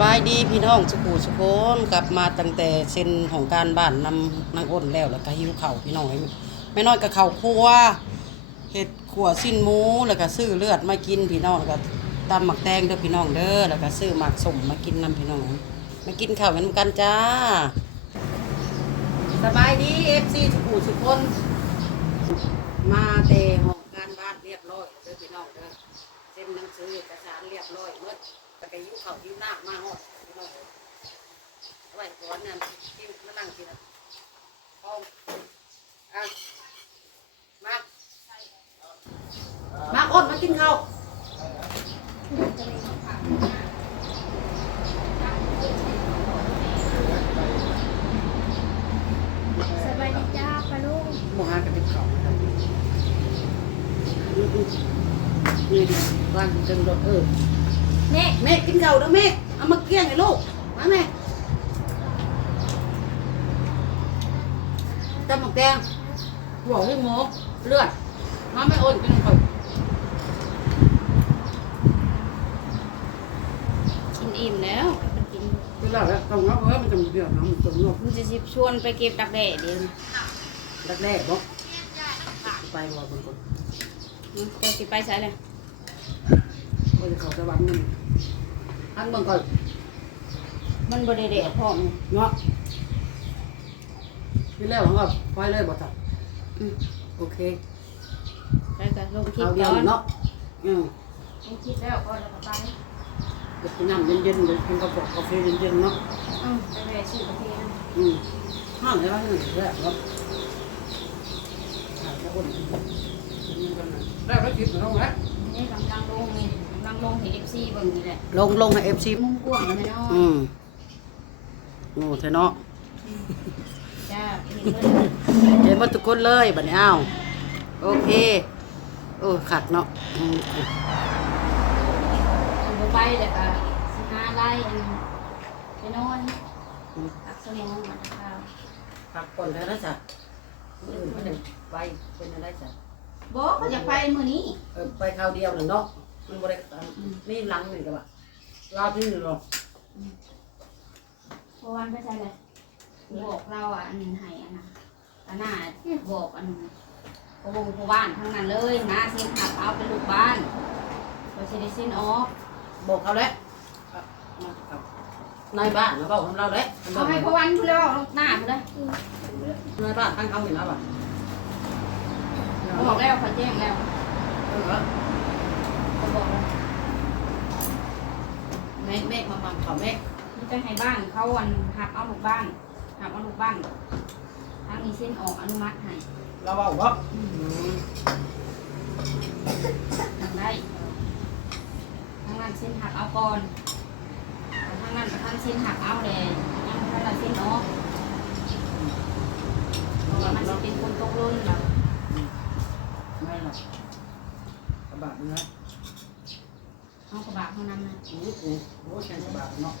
บายดีพี่น้องสุกูสุโคนกลับมาตั้งแต่เส้นของการบ้านนำนางอ้นแล้วแล้วก็หิวเข่าพี่น้องไม่น้อยกับข้าคั่วเห็ดขั่วสิ้นหมูแล้วก็ซื้อเลือดมากินพี่น้องแล้วก็ตำหมักแตงเด้อพี่น้องเด้อแล้วก็ซื้อหมักสมมากินนำพี่น้องมากินข้าวกันกันจ้าสบายดีเอฟซีสุกูสุคนมาเตะห้องการบ้านเรียบร้อยเด้อพี่น้องเด้อเซ็นหนังสือเอกสารเรียบร้อย ยิ้วเขาวยิ้วน้ำมาหอดพี่น้องเด้อเอาไว้ก่อนนั่นที่มานั่งกินนะเอาอะมามาอดมากินข้าวสบายดีจ้าปลาลูกหมูหากระติบข้าวนะครับอืมอืมนี่ดิบ้านเต็มรถเออ แม่แม่กินข้าวเด้อแม่เอามาเกลี้ยงให้ลูกมาแม่ตำหมกแดงหัวให้หมูเลือดมาไม่โอนกินข้าวกินอิ่มแล้วมันกินกินแล้วแล้วต้องเอาไว้มันจะมีเดือดน้ำมันจะงอกมันจะสิชวนไปเก็บดักแด้เดี๋ยวนี้แรกๆบ่ไปบ่บางคนอืมเจะสิไปใส่เลย ก็จะเข้าสวรรค์มันอันบางคนมันบ่ได้เดะพร้อมเนาะกินแล้วเขาก็ไปเลยบ่ทันอืมโอเคไปกับลงคลิปเอาเดียวก่อนเนาะอืมลงคลิปแล้วก็แล้วก็ไปเดี๋ยวกินน้ำเย็นๆเดี๋ยวกินกระป๋องกาแฟเย็นๆเนาะอืมไปแวะซื้อกาแฟนะอืมห้ามเลยว่าที่ไหนแรกเนาะอ่าแล้วคนแล้วแล้วคิดถึงน้องไหมนี่กำลังลงนี่กำ ลังลงให้ FC เบิ่งนี่แหละลงลงให้เอฟซีมุ่งกว้างแล้วแม่น้อยอืมโอ้เทเนาะจ้าเห็นเลยเห็นหมดทุกคนเลยบัดนี้อ้าวโอเคโอ้ขัดเนาะอืมมันบ่ไปแล้วก็สิหาไล่อันไปนอนพักสมองมันนะคะขัดก่อนแล้วนะจ๊ะอืมมันจะไปเป็นอะไรจ๊ะบ่เขาอยากไปมื้อนี้เออไปคราวเดียวหนึ่งเนาะ มันบริการนี่หลังหนึ่งกับว่าลาที่หนึ่งเนาะเพราะวันไปใช่เลยบอกเราอะอันให้อันน่ะอันน่ะบอกอันพวงพบ้านทั้งนั้นเลยนะเส้นขับเอาเป็นลูกบ้านเราจะได้เส้นออกบอกเขาแล้วนายบ้านแล้วก็ของเราแล้วเขาให้พวันทุเรศลงหน้าไปเลยนายบ้านตั้งเขาเห็นแล้วป่ะบอกแล้วเขาแจ้งแล้วเออ เขาบอกแล้ว เมฆ เมฆมาบังเขาเมฆมันจะให้บ้านเขาอันหับเอาลูกบ้านหับเอาลูกบ้านทางนี้เส้นออกอนุมัติให้เราบอกว่าทางได้ทางนั้นเส้นหักเอาก่อนทางนั้นทางเส้นหักเอาเลยยังทางนั้นเส้นออกเพราะว่ามันจะเป็นคนตกหล่นแล้วไม่หรอกกระบะเนื้อ เอากระบะเท่านั้นนะโอ้โหโอ้ใช่กระบะเนาะ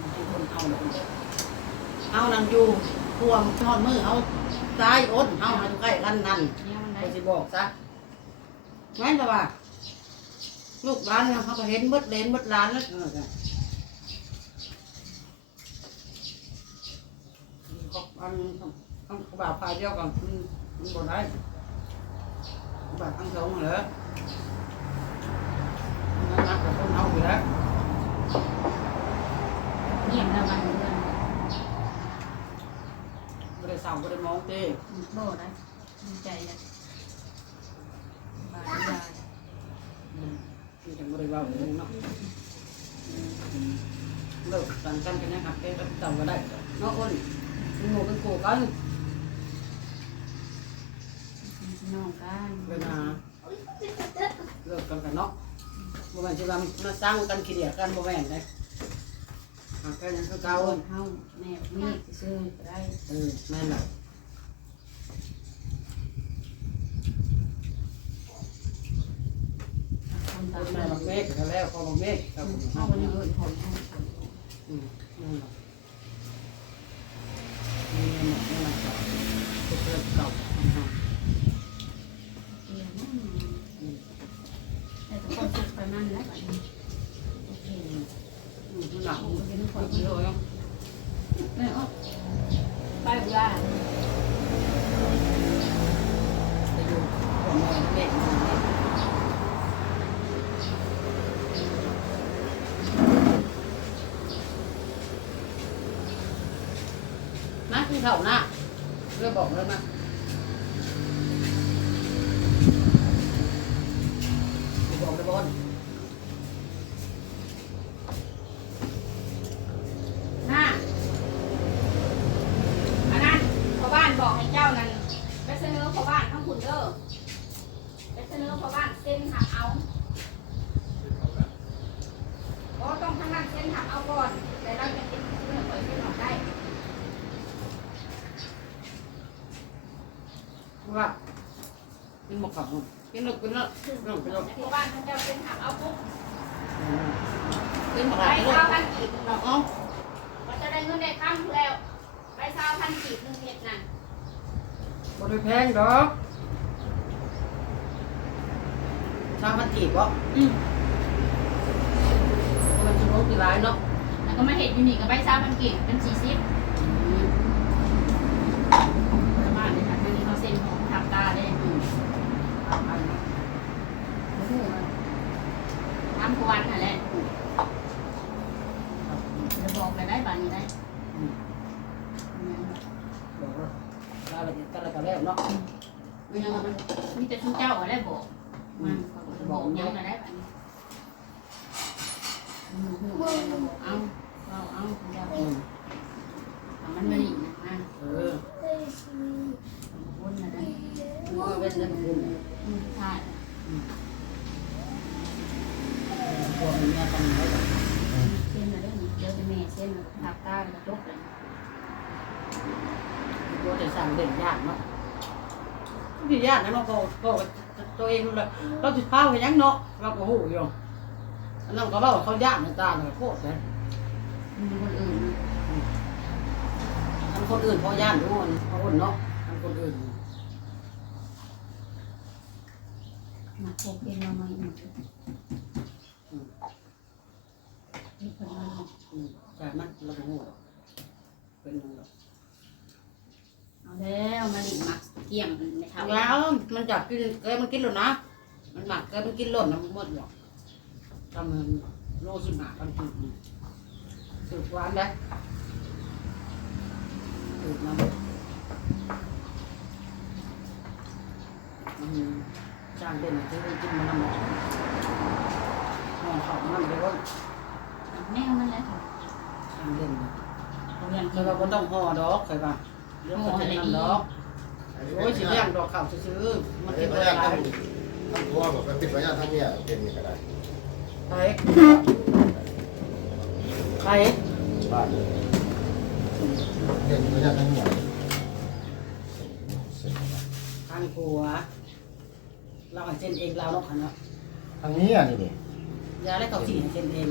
มันเป็นคนเอาแบบเอานั่งอยู่พวงทอดมือเอาตายอดเอามาอยู่ใกล้กันนั่นเนี่ยมันได้ไปสิบอกซะแม่นแต่ว่าลูกร้านเขาก็เห็นเบิดเลนเบิดร้านแล้วอันเขาเขาบ่าวพายเดียวกันมันมันบ่ได้บ่าวทั้งสองเหรอ เอาอยู่แล้วเงียบแล้วมันเดือนบ่ได้เศร้าบ่ได้มองเต้โบได้ดีใจเลยบายบายอืมมันจังบ่ได้เว้าอย่างนี้เนาะเลิกกันกันกันนะครับเต้ก็เต่าก็ได้เนาะอ้นเป็นหมู่เป็นกูกันน้องกันเวลาเลิกกันกันเนาะ บ่แม่นสิว่ามาสร้างกันขี้เดียดกันบ่แม่นเด้หากกันยังคือเก่าเอาเฮาแม่นี่ซื้อก็ได้เออแม่นล่ะทำตามแม่นั้นบักเมฆก็แล้วพอบักเมฆครับเอาวันนี้เอิญผมเอาอืมนั่นล่ะนี่แม่นล่ะทุกเรื่องเก่าอ่า เองแต่ทุกคนสุขไปมันแล้วบัดนี้โอเค อืม หนัก ไม่เอาไปบุญาไปดูหัวแม่แม่นะที่เขาหน้าเรื่องบอกแล้วนะบอกเลยบอล น่าอันนั้นพ่อบ้านบอกให้เจ้านั้นไปเสนอพ่อบ้านทั้งคุณเด้อไปเสนอพ่อบ้านเซ็นหักเอาเพราะต้องทั้งนั้นเซ็นหักเอาก่อนแต่เราจะเป็นเรื่องเปิดเซ็นออกได้ ว่า กินหมกขับกินหนึกกินละกินหนึกกินละพ่อบ้านทั้งเจ้าเซ็นหักเอาปุ๊บกินหมกไปขับกินละเช้าพันกีบเนาะเอ้าว่าจะได้เงินได้ค่ำแล้วไปเช้าพันกีบหนึ่งเม็ดนั่นบริแพงดอกชาวพันกีบวะอืมมันจะรู้กี่ร้ายเนาะแล้วก็มาเห็ดอยู่นี่กับใบเช้าพันกีบเป็นสี่สิบประมาณนี้ค่ะทางนี้เขาเซ็นของทำตาได้ อืมตามอันนะ โอ้โหทำกวนนั่นแหละ ครับ จะบอกเลยได้บานนี้ได้ อืมบอกว่ารายละเอียดกันแล้วก็แล้ว เนาะมันยังมันมีแต่ชุนเจ้าอะไรบอกมันบอกยังอะไรบานนี้เอาเอาเอาเอาอืมมันไม่ดีนะเออวนนะได้มือเว้นได้บุญอืมใช่พวกนี้ทำไงกันเส้นอะไรนี่เดี๋ยวจะแม่เส้นทับตาแล้วจบเลยตัวจะสั่งเด่นยากเนาะ ที่ยากนะเนาะก็ก็ตัวเองเลยเราติดข้าวไปยังเนาะเราก็หูอยู่อันนั้นก็เล่าเขายากในตาเลยโคตรเลยคนอื่นอันคนอื่นพอย่านทุกคนเพราคนเนาะอันคนอื่นมาโคเป็นเรามาอีกนี่มาจากนั้นเราก็หูเป็นหนึ่ง แล้วมาดิมักเกี่ยมในเท้าแล้ว มันจับกินเกยมันกินหล่นนะ มันหมักเกยมันกินหล่นนะมันหมดหรอกทำมันโลสิบห้าพันจุดสุดหวานเลยสุดน้ำมันจ้างเด่นที่กินมันน้ำมันนอนเขามันไปว่าแนวมันแล้วจ้างเด่นเขาเรียนเคที่ยว่าบ่ต้องห่อดอกเคยป่ะ เรื่องของน้ำดอกโอ้ยสิเลี้ยงดอกข้าวซื้อๆมันเป็กินนพบ่ยาได้นหลายทำทำทัวร์แบบเป็นพยานทำเนี่ยเป็นนี่ก็ได้ใครใครบ้านเป็นพยานทำเนี่ยทางผัว เราให้เส้นเองเราเนาะค่ะเนาะทางนี้อะนี่นี่ยาได้เขาสีให้เส้นเอง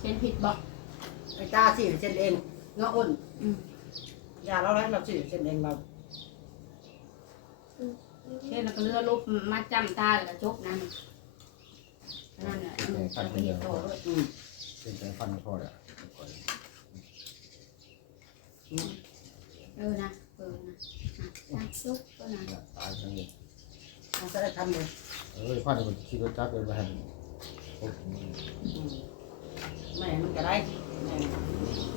เส้นผิดบอกไอ้ตาสีให้เส้นเองเงาะอ้นอืม ยาเราแล้วเราสีให้เส้นเองเราเส้นแล้วก็เลือลุบมาจำตาแล้วก็จบนั่นนั่นแหละจะไปเห็นโตด้วยอืมเป็นใจฟันพ่อเนี่ยเออนะเออนะนะจุบก็นะตายทั้งนี้มันจะได้ทำเลยเอ้ยฟันมันคิดว่าจักเลยมาให้อืม แม่มันก็ได้แม่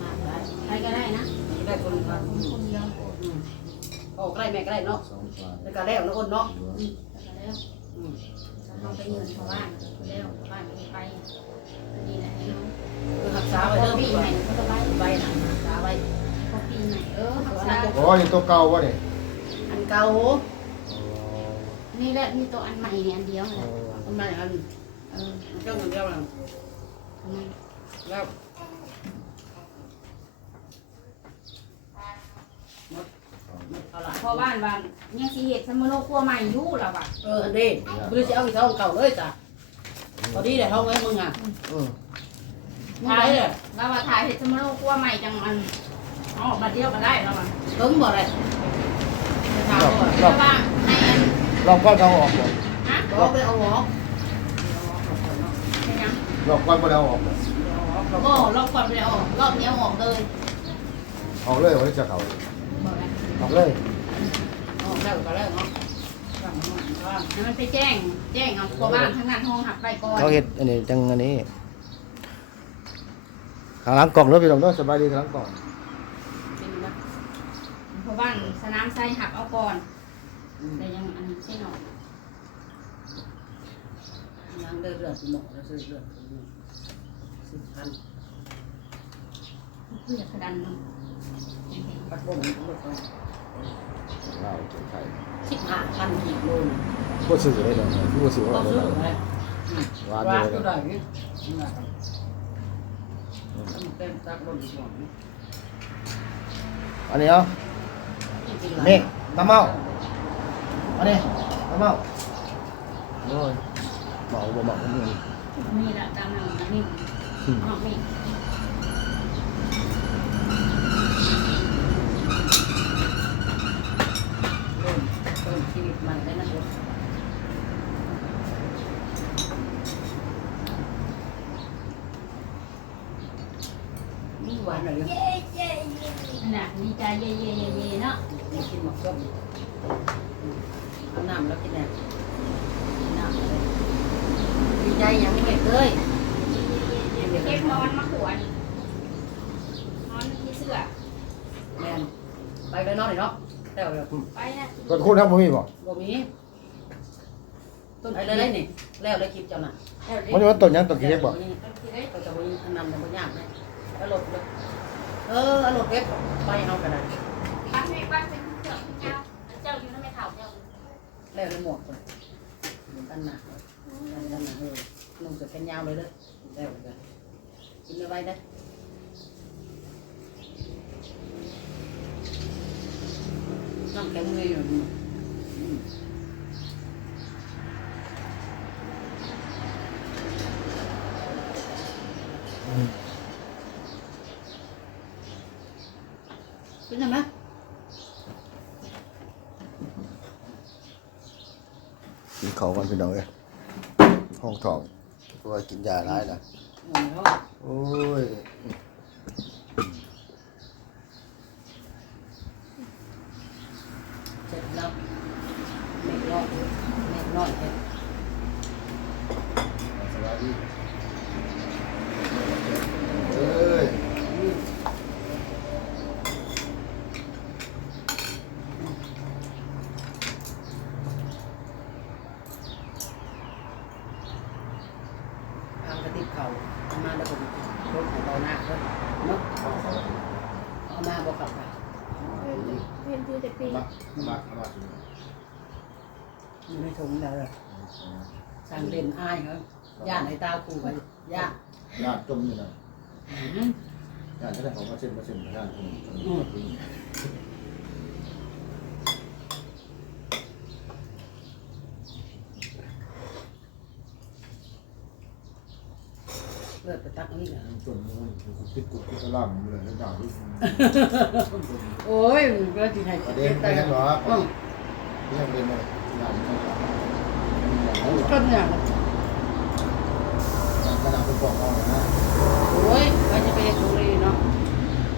มาก็ได้ใครก็ได้นะมันก็ได้คนละคนคนเดียวอืมพ่อก็ได้แม่ก็ได้เนาะสองฝ่ายแล้วก็แล้วนะอ้นเนาะอืมแล้วก็แล้วอืมเราไปเงินชาวบ้านแล้วชาวบ้านไม่ไปอันนี้แหละให้น้องคือรักษาพไว้อเด้อปีพี่ใหไว้ม่ก็ไปไว้นะรักษาไว้พอปีใหม่เออหักษาโอ้ยตัวเก่าวะนี่อันเก่านี่แหละมีตัวอันใหม่เนี่ยอันเดียวเลยทำไมอันเออเจ้าเงินเดียวนะทำไม แล้วหมดหมดเท่าไหร่พอบ้านบ้านยังสิเหตุสมโนครัวใหม่อยู่แล้วว่ะเอออันนี้บริษัทเอาอีกท้องเก่าเลยจ้ะพอดีเลยท้องไว้มึงอะอืมมึงไรเลยแล้วว่าถ่ายเหตุสมโนครัวใหม่จังมันอ๋อบัดเดียวก็ได้แล้วว่ะถึงบ่เลยจะถามว่าเพราะว่าในอันลองก้อนเขาออกบ่ฮะบอกไปเอาหมอเป็นยังเรอบก่อนบ่ได้เอาออกบ่ก็รอบก่อนไปออกรอบนี้เอาออกเลยออกเลยวันนี้จะเขาบอกนะออกเลยออกแล้วก็แล้วเนาะสั่งมาว่าให้มันไปแจ้ง แจ้งเอาตัวบ้านทั้งนั้นห้องหับไปก่อน เขาเฮ็ดอันนี้จังอันนี้ข้างหลังกล่องแล้วพี่น้องเนาะสบายดีข้างหลังกล่องเป็นนะเพราะบ้านสนามไซหับเอาก่อนแต่ยังอันนี้ใช่หนอยังได้เลือดหมอแล้วซื้อเลือด สิบพันเพื่อกระดันเนาะปัดบ่งลูกไปลาวเจ้าไทยสิบห้าพันกี่โลนบ่ซื้อได้ดอกบ่ซื้อก็ว่าซื้อได้ไหมหวานว่าอยู่ก็เลยได้นี่นะครับมันเป็นตักลมหวนอันนี้เอานี่ตะเมาอันนี้ตะเมาโอ้ยเมาบ่เมาคนนี้มีละตามหนังนะนี่ออกนี่เริ่มเริ่มชีวิตใหม่ได้นะลูกนี่ กินหมกส้มเอาน้ำแล้วกินแหนกินน้ำเลยดีใจยังไม่เคยเก็บมอนมาขวนมอนที่เสื้อ แมนไปเลยเนาะนี่เนาะแต่ว่าไปนะก็คุณครับบ่มีบ่บ่มีต้นไปเลยได้นี่แล้วได้คลิปเจ้าน่ะมันว่าต้นหยังต้นเล็กบ่ต้นจะบ่มีอันนั้นแต่บ่ยากเลยเอารถเลยเออเอารถเก็บไปเอากันได้บ้านไม่บ้านเป็นเจ้าเจ้าเจ้าอยู่นั่นไม่เท่าเจ้าแล้วได้หมวกเลยอันหนักเลยอันนั้นน่ะเออนุ่งเสื้อแขนยาวเลยเด้อแล้วกันกินเอาไว้ได้น้ำแข็งเลย อยู่นี่อืมเป็นยังไงกินข้าวกันพี่น้อ โอ้ย เสร็จแล้วเม็ดน้อยเม็ดน้อยแค่ สบายดีเอ้ย ทางกระติบ เข่าเอามาแล้วผมรถของเราหน้าเพิ่นเนาะเอามาบอกกลับไปเพื่อนคือแต่ปีมามามาอยู่ในถุงแล้วเลยสั่งเล่นอ้ายเขาย่านในตาคูไปย่านญาติจมนี่นะอืมญาติจะได้ของมาเซ็นมาเซ็นมาญาติจม เลือดไปตัก นี่แหละจมมันติดกุกติดล่ามเลยแล้วด่าที่โอ้ยก็ที่ไหนประเด็นไม่ใช่หรออืมเรื่องเรียนเลยญาติก็เนี่ยขนาดเป็นบอกเอานะโอ้ยไปจะไปโรงเรียเนาะ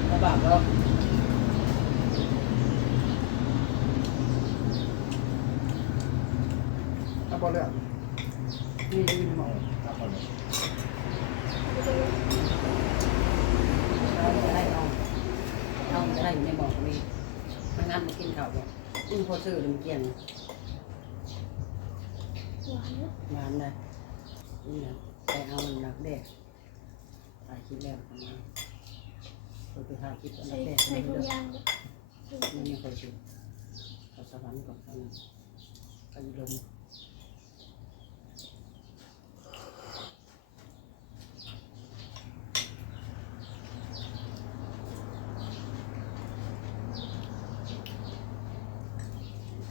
ลำบากเราถ้าบอลเนี่ย นี่นี่หมอ ถ้าบอลเนี่ย เราจะได้เอาเราจะได้อยู่ในหมอตรงนี้มันงั้นมากินข้าวบ่ อือพอซื้อมันเกลี่ยงงานเลยนี่นะไปเอามันนักเด็กถ่ายคลิปแล้วประมาณเปิดไปถ่ายคลิปนักเด็กใส่ไม่ถุงได้ยางไม่มีใครชิมเขาสวรรค์กับเขาไปลง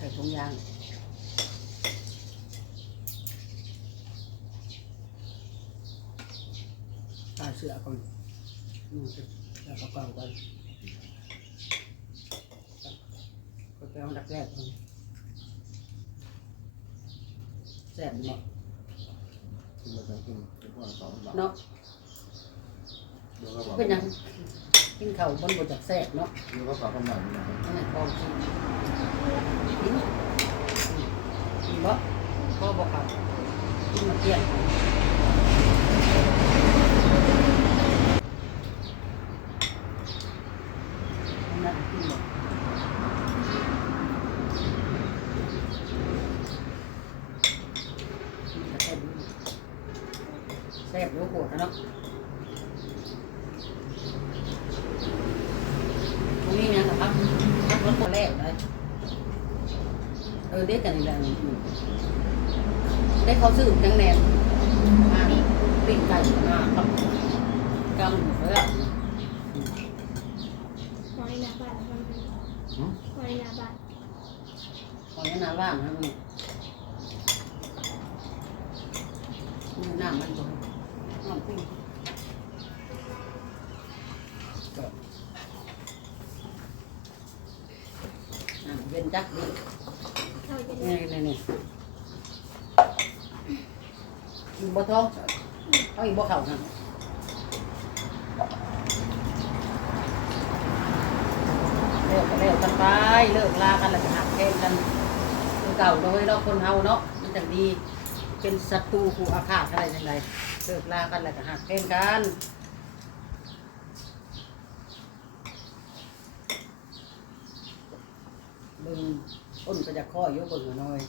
ใส่ถุงยาง ตาเสือก่อน อืมเสือเก่าๆก่อนก็ไปเอาดักแรกก่อนแซ่บเนาะกินมาตั้งกินเป็นพ่อสองบาเนาะเดี๋ยวก็บอกเป็นหยังกินข้าวบนบนจากแซ่บเนาะเดี๋ยวก็ฝากคำหนังนะอันนั้นของกินกินกินบ่บ่อบ่ครับกินมาเที่ยงอันนั้นกินบ่กินแต่แซ่บอยู่ แซ่บรู้โหดนะเนาะตรงนี้เนี่ยครับพักรถตัวแรกเลยเออเด็กกันนี่แหละได้เขาซื้อจังแนนมาปิ้งไก่มาครับกำอยู่แล้วหอยนาบัตรหอยนาบัตรของนี้นาว่างนะนี่นี่น้ำมันตัว น้ำปิ้งก็น้ำเย็นจักดีนี่นี่นี่อีกบ่ท้องเอาอีกบ่เข่านะเลิกก็เลิกกันไป เลิกลากันแล้วก็หักแข้งกันเก่าโดยเราคนเฮาเนาะมันจังดี เป็นศัตรูคู่อาฆาตอะไรจังได ลิกลากันแล้วก็หักแข้งกันเบิ่งอ้นก็จะข้ออยกเบิ่งหน่อย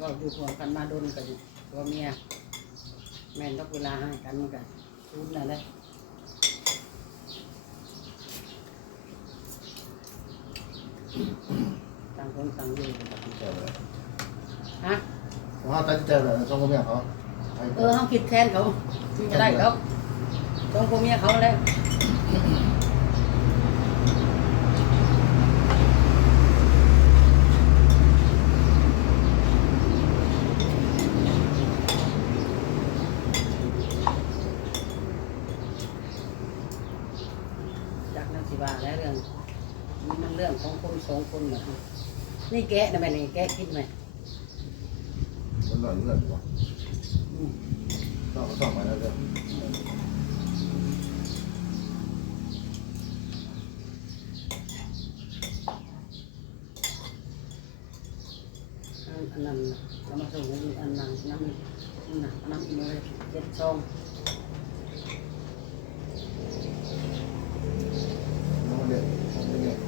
ว่าอยู่ห่วงกันมาโดนกันตัวเมียแม่นต้องเวลาให้กันมันกันทุนนั่นแหละต่างคนต่างอยู่เจอเลยฮะว่าตั้งใจเลยต้องกับแม่เขา เออเขาคิดแทนเขาไม่ได้แล้วต้องพ่อเมียเขาแล้วจากนั้นสิว่าแล้วเรื่องนี่มันเรื่องของคนสองคนเหรอนี่แกะนะแม่นี่แกะกินไหมมันหน่อยเลือดวะ อืมต้องก็ต้องมาแล้วเด้ออันอันนั้นน่ะเอามาส่งให้อันนั้นน้ำนี่น่ะน้ำอีกเลยเจ็ดซอง น้องเด็กน้องเด็ก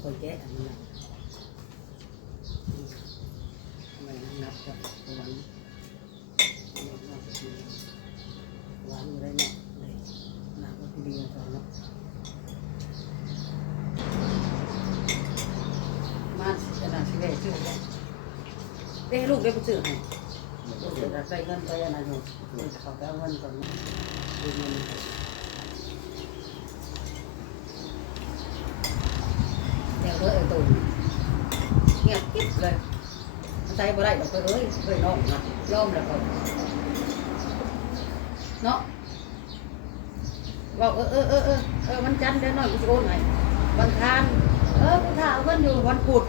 คนแกะอันนั้นน่ะทำไมนับกับหวานหวานอยู่ได้เนาะเลยนับก็คือดีก่อนเนาะมาขนาดสิเวชื่อว่า ได้ลูกได้ไปซื้อให้ลูกจะใส่เงินไปอันนั้นอยู่เขาไปเอาเงินก่อนนะดูเงินเดี๋ยวเลยไอ้ตูนเงียบกิ๊บเลยมันใจบ่ได้ดอกเอ้ยเคยน้องนะยอมแล้วก็เนาะบอกเออเออเออเออเออวันจันทร์เดี๋ยวหน่อยกูจะโอนให้วันคานเออกูถ่าเอาเงินอยู่วันพุธ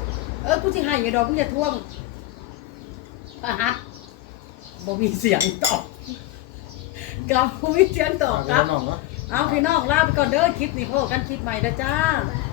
เออกูจะให้อยู่ดอกกูจะทวง อะฮะบ่มีเสียงตอบกลับบ่มีเสียงตอบคแล้รัวบน้องเนาะ เอาพี่น้องลาไปก่อนเด้อคลิปนี้พบกันคลิปใหม่เด้อจ้าบาย